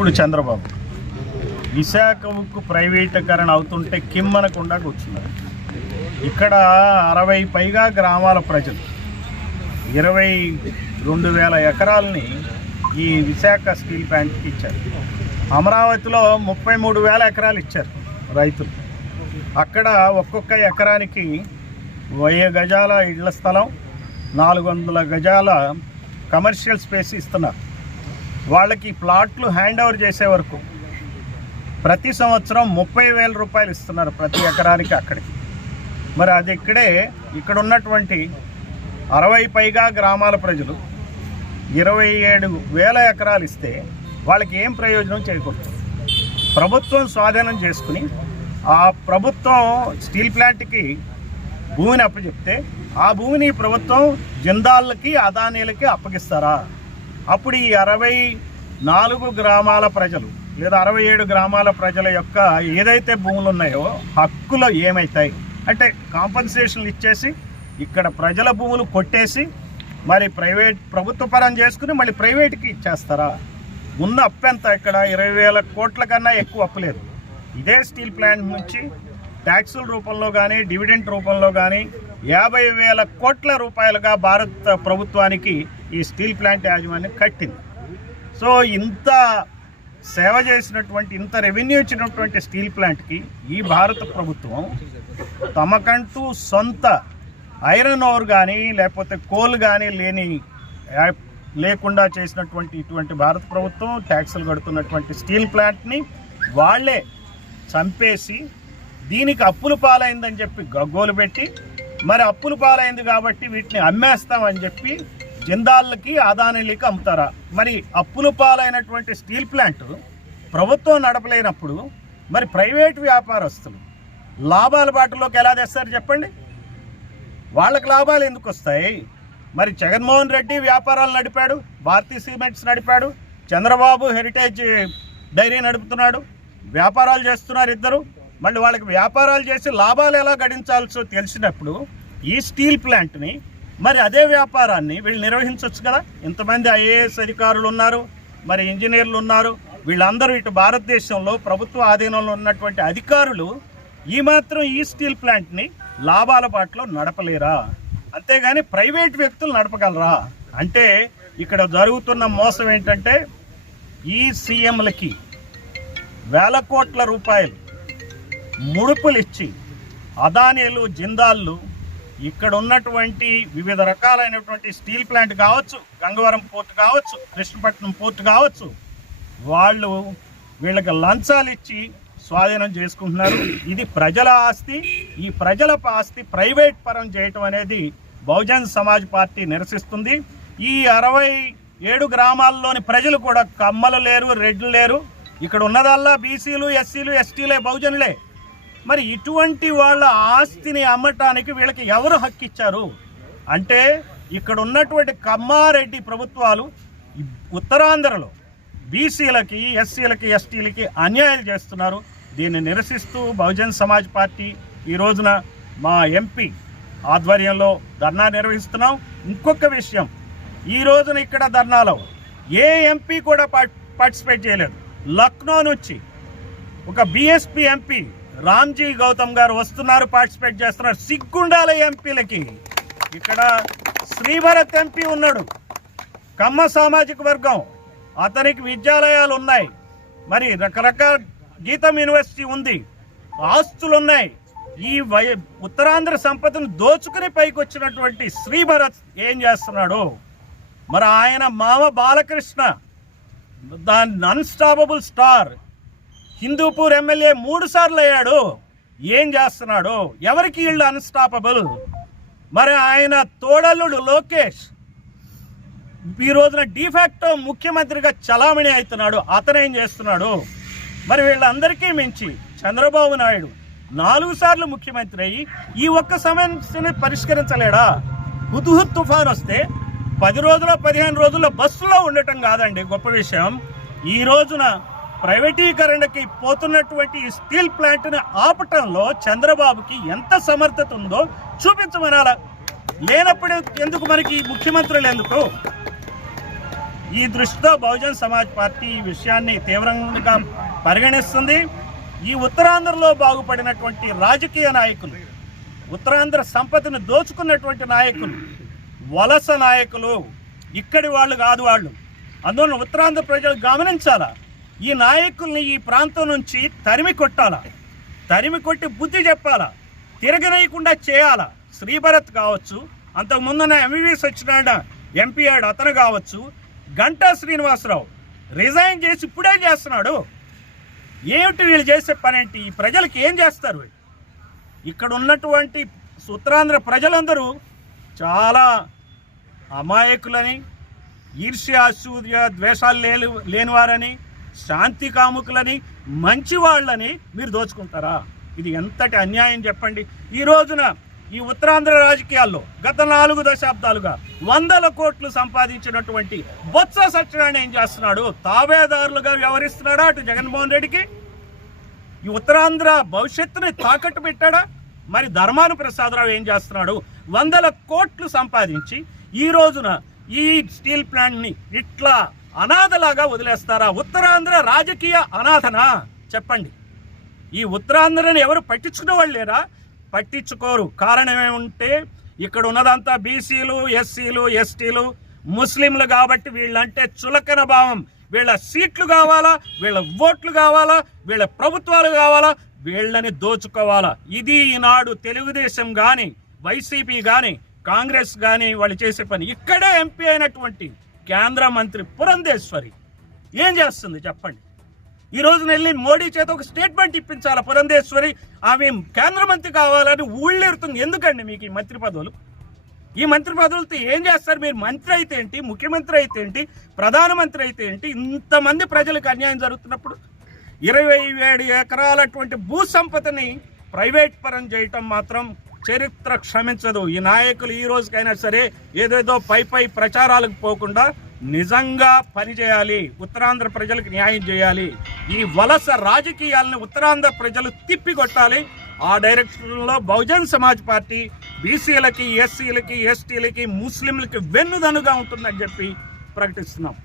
ఇప్పుడు చంద్రబాబు విశాఖ ఉక్కు ప్రైవేటీకరణ అవుతుంటే కిమ్మనకుండా కూర్చున్నారు. ఇక్కడ 60 పైగా గ్రామాల ప్రజలు 22,000 ఎకరాలని ఈ విశాఖ స్టీల్ ప్లాంట్కి ఇచ్చారు. అమరావతిలో 33,000 ఎకరాలు ఇచ్చారు రైతులు. అక్కడ ఒక్కొక్క ఎకరానికి 1000 గజాల ఇళ్ల స్థలం, 400 గజాల కమర్షియల్ స్పేస్ ఇస్తున్నారు. వాళ్ళకి ప్లాట్లు హ్యాండ్ ఓవర్ చేసే వరకు ప్రతి సంవత్సరం 30,000 రూపాయలు ఇస్తున్నారు ప్రతి ఎకరానికి అక్కడికి. మరి అది ఇక్కడ ఉన్నటువంటి 60 పైగా గ్రామాల ప్రజలు 27,000 ఎకరాలు ఇస్తే వాళ్ళకి ఏం ప్రయోజనం చేకూరుతుంది? ప్రభుత్వం స్వాధీనం చేసుకుని ఆ ప్రభుత్వం స్టీల్ ప్లాంట్కి భూమిని అప్పచెప్తే ఆ భూమిని ప్రభుత్వం జిందాల్కి అదానీలకి అప్పగిస్తారా? అప్పుడు ఈ 64 గ్రామాల ప్రజలు లేదా 67 గ్రామాల ప్రజల యొక్క ఏదైతే భూములు ఉన్నాయో హక్కులు ఏమవుతాయి? అంటే కాంపన్సేషన్లు ఇచ్చేసి ఇక్కడ ప్రజల భూములు కొట్టేసి మరి ప్రభుత్వ పరం చేసుకుని మళ్ళీ ప్రైవేట్కి ఇచ్చేస్తారా? ఉన్న అప్పు ఎంత? ఇక్కడ 20,000 కోట్ల కన్నా ఎక్కువ అప్పు లేదు. ఇదే స్టీల్ ప్లాంట్ నుంచి ట్యాక్సుల రూపంలో కానీ డివిడెంట్ రూపంలో కానీ 50,000 కోట్ల రూపాయలుగా భారత ప్రభుత్వానికి ఈ స్టీల్ ప్లాంట్ యాజమాన్యం కట్టింది. సో ఇంత సేవ చేసినటువంటి, ఇంత రెవెన్యూ ఇచ్చినటువంటి స్టీల్ ప్లాంట్కి ఈ భారత ప్రభుత్వం తమకంటూ సొంత ఐరన్ ఓర్ కానీ లేకపోతే కోల్ కానీ లేకుండా చేసినటువంటి ఇటువంటి భారత ప్రభుత్వం ట్యాక్సులు కడుతున్నటువంటి స్టీల్ ప్లాంట్ని వాళ్లే చంపేసి దీనికి అప్పులు పాలైందని చెప్పి గగ్గోలు పెట్టి, మరి అప్పులు పాలైంది కాబట్టి వీటిని అమ్మేస్తామని చెప్పి జిందాల్కి అదానీలకి అమ్ముతారా? మరి అప్పులు పాలైనటువంటి స్టీల్ ప్లాంట్ ప్రభుత్వం నడపలేనప్పుడు మరి ప్రైవేట్ వ్యాపారస్తులు లాభాల బాటలోకి ఎలా తెస్తారు చెప్పండి? వాళ్ళకి లాభాలు ఎందుకు వస్తాయి? మరి జగన్మోహన్ రెడ్డి వ్యాపారాలు నడిపాడు, భారతీయ సిమెంట్స్ నడిపాడు, చంద్రబాబు హెరిటేజ్ డైరీ నడుపుతున్నాడు, వ్యాపారాలు చేస్తున్నారు ఇద్దరు. మళ్ళీ వాళ్ళకి వ్యాపారాలు చేసి లాభాలు ఎలా గడించాల్సో తెలిసినప్పుడు ఈ స్టీల్ ప్లాంట్ని మరి అదే వ్యాపారాన్ని వీళ్ళు నిర్వహించవచ్చు కదా. ఇంతమంది ఐఏఎస్ అధికారులు ఉన్నారు, మరి ఇంజనీర్లు ఉన్నారు, వీళ్ళందరూ ఇటు భారతదేశంలో ప్రభుత్వ ఆధీనంలో ఉన్నటువంటి అధికారులు ఈ మాత్రం ఈ స్టీల్ ప్లాంట్ని లాభాల బాటలో నడపలేరా? అంతేగాని ప్రైవేట్ వ్యక్తులు నడపగలరా? అంటే ఇక్కడ జరుగుతున్న మోసం ఏంటంటే ఈ సీఎంలకి 1,000 కోట్ల రూపాయలు ముడుపులు ఇచ్చి అదానీలు జిందాళ్ళు ఇక్కడ ఉన్నటువంటి వివిధ రకాలైనటువంటి స్టీల్ ప్లాంట్ కావచ్చు, గంగవరం పోర్ట్ కావచ్చు, కృష్ణపట్నం పోర్ట్ కావచ్చు, వీళ్ళకి లంచాలు ఇచ్చి స్వాధీనం చేసుకుంటున్నారు. ఇది ప్రజల ఆస్తి. ఈ ప్రజల ఆస్తి ప్రైవేట్ పరం చేయటం అనేది బహుజన్ సమాజ్ పార్టీ నిరసిస్తుంది. ఈ 67 గ్రామాల్లోని ప్రజలు కూడా కమ్మలు లేరు, రెడ్లు లేరు. ఇక్కడ ఉన్నదల్లా బీసీలు, ఎస్సీలు, ఎస్టీలే, బహుజనులే. మరి ఇటువంటి వాళ్ళ ఆస్తిని అమ్మటానికి వీళ్ళకి ఎవరు హక్కు ఇచ్చారు? అంటే ఇక్కడ ఉన్నటువంటి కమ్మారెడ్డి ప్రభుత్వాలు ఉత్తరాంధ్రలో బీసీలకి, ఎస్సీలకి, ఎస్టీలకి అన్యాయాలు చేస్తున్నారు. దీన్ని నిరసిస్తూ బహుజన్ సమాజ్ పార్టీ ఈ రోజున మా ఎంపీ ఆధ్వర్యంలో ధర్నా నిర్వహిస్తున్నాం. ఇంకొక విషయం, ఈ రోజున ఇక్కడ ధర్నాలో ఏ ఎంపీ కూడా పార్టిసిపేట్ చేయలేదు. లక్నో నుంచి ఒక బీఎస్పీ ఎంపీ రామ్జీ గౌతమ్ గారు వస్తున్నారు, పార్టిసిపేట్ చేస్తున్నారు. సిగ్గుండాల ఎంపీలకి. ఇక్కడ శ్రీభరత్ ఎంపీ ఉన్నాడు, కమ్మ సామాజిక వర్గం, అతనికి విద్యాలయాలు ఉన్నాయి, మరి రకరకాల గీతం యూనివర్సిటీ ఉంది, ఆస్తులు ఉన్నాయి. ఈ ఉత్తరాంధ్ర సంపదను దోచుకుని పైకి వచ్చినటువంటి శ్రీభరత్ ఏం చేస్తున్నాడు? మరి ఆయన మామ బాలకృష్ణ, దాని అన్స్టాపబుల్ స్టార్, హిందూపూర్ ఎమ్మెల్యే 3 సార్లు అయ్యాడు. ఏం చేస్తున్నాడు? ఎవరికి వీళ్ళు అన్స్టాపబుల్? మరి ఆయన తోడల్లుడు లోకేష్ ఈ రోజున డిఫాక్టో ముఖ్యమంత్రిగా చలామణి అవుతున్నాడు. అతనేం చేస్తున్నాడు? మరి వీళ్ళందరికీ మించి చంద్రబాబు నాయుడు 4 సార్లు ముఖ్యమంత్రి అయ్యి ఈ ఒక్క సమస్యని పరిష్కరించలేడా? హుద్హుద్ తుఫాన్ వస్తే 10 రోజుల్లో 15 రోజుల్లో బస్సులో ఉండటం కాదండి గొప్ప విషయం. ఈ రోజున ప్రైవేటీకరణకి పోతున్నటువంటి స్టీల్ ప్లాంట్ని ఆపటంలో చంద్రబాబుకి ఎంత సమర్థత ఉందో చూపించమనాలా? లేనప్పుడు ఎందుకు మనకి ముఖ్యమంత్రులు ఎందుకు? ఈ దృష్టితో బహుజన్ సమాజ్ పార్టీ ఈ విషయాన్ని తీవ్రంగా పరిగణిస్తుంది. ఈ ఉత్తరాంధ్రలో బాగుపడినటువంటి రాజకీయ నాయకులు, ఉత్తరాంధ్ర సంపదను దోచుకున్నటువంటి నాయకులు, వలస నాయకులు, ఇక్కడి వాళ్ళు కాదు వాళ్ళు. అందువల్ల ఉత్తరాంధ్ర ప్రజలు గమనించాలా, ఈ నాయకుల్ని ఈ ప్రాంతం నుంచి తరిమి కొట్టాలా, తరిమి కొట్టి బుద్ధి చెప్పాలా, తిరగనేయకుండా చేయాలా. శ్రీభరత్ కావచ్చు, అంతకుముందున్న ఎంవివి సత్యనారాయణ ఎంపీ ఆడు అతను కావచ్చు, గంటా శ్రీనివాసరావు రిజైన్ చేసి ఇప్పుడే చేస్తున్నాడు. ఏమిటి వీళ్ళు చేసే పని ఏంటి? ఈ ప్రజలకు ఏం చేస్తారు? ఇక్కడ ఉన్నటువంటి ఉత్తరాంధ్ర ప్రజలందరూ చాలా అమాయకులని, ఈర్ష్య అసూయ ద్వేషాలు లేనివారని, శాంతి కాముకులని, మంచి వాళ్ళని మీరు దోచుకుంటారా? ఇది ఎంతటి అన్యాయం చెప్పండి. ఈ రోజున ఈ ఉత్తరాంధ్ర రాజకీయాల్లో గత 4 దశాబ్దాలుగా 100 కోట్లు సంపాదించినటువంటి బొత్స సత్యనారాయణ ఏం చేస్తున్నాడు? తావేదారులుగా వ్యవహరిస్తున్నాడా అటు జగన్మోహన్ రెడ్డికి? ఈ ఉత్తరాంధ్ర భవిష్యత్తుని తాకట్టు పెట్టాడా? మరి ధర్మాన ప్రసాదరావు ఏం చేస్తున్నాడు? 100 కోట్లు సంపాదించి ఈ రోజున ఈ స్టీల్ ప్లాంట్ని ఇట్లా అనాథలాగా వదిలేస్తారా? ఉత్తరాంధ్ర రాజకీయ అనాథనా? చెప్పండి. ఈ ఉత్తరాంధ్రని ఎవరు పట్టించుకునే వాళ్ళు లేరా? పట్టించుకోరు. కారణం ఏముంటే ఇక్కడ ఉన్నదంతా బీసీలు, ఎస్సీలు, ఎస్టీలు, ముస్లింలు కాబట్టి వీళ్ళంటే చులకన భావం. వీళ్ళ సీట్లు కావాలా, వీళ్ళ ఓట్లు కావాలా, వీళ్ళ ప్రభుత్వాలు కావాలా, వీళ్ళని దోచుకోవాలా. ఇది ఈనాడు తెలుగుదేశం కానీ, వైసీపీ కానీ, కాంగ్రెస్ కానీ వాళ్ళు చేసే పని. ఇక్కడే ఎంపీ అయినటువంటి కేంద్ర మంత్రి పురంధేశ్వరి ఏం చేస్తుంది చెప్పండి? ఈ రోజున వెళ్ళి మోడీ చేత ఒక స్టేట్మెంట్ ఇప్పించాలా పురంధేశ్వరి? ఆమె కేంద్ర మంత్రి కావాలని ఊళ్ళెరుతుంది. ఎందుకండి మీకు ఈ మంత్రి పదవులు? ఈ మంత్రి పదవులతో ఏం చేస్తారు మీరు? మంత్రి అయితే ఏంటి, ముఖ్యమంత్రి అయితే ఏంటి, ప్రధానమంత్రి అయితే ఏంటి? ఇంతమంది ప్రజలకు అన్యాయం జరుగుతున్నప్పుడు 27 ఎకరాలటువంటి భూ సంపదని ప్రైవేట్ పరం చేయటం మాత్రం చరిత్ర క్షమించదు. ఈ నాయకులు ఈ రోజుకైనా సరే ఏదేదో పై ప్రచారాలకు పోకుండా నిజంగా పనిచేయాలి, ఉత్తరాంధ్ర ప్రజలకు న్యాయం చేయాలి. ఈ వలస రాజకీయాలను ఉత్తరాంధ్ర ప్రజలు తిప్పికొట్టాలి. ఆ డైరెక్షన్లో బహుజన్ సమాజ్ పార్టీ బీసీలకి, ఎస్సీలకి, ఎస్టీలకి, ముస్లింలకి వెన్నుదన్నుగా ఉంటుందని చెప్పి ప్రకటిస్తున్నాం.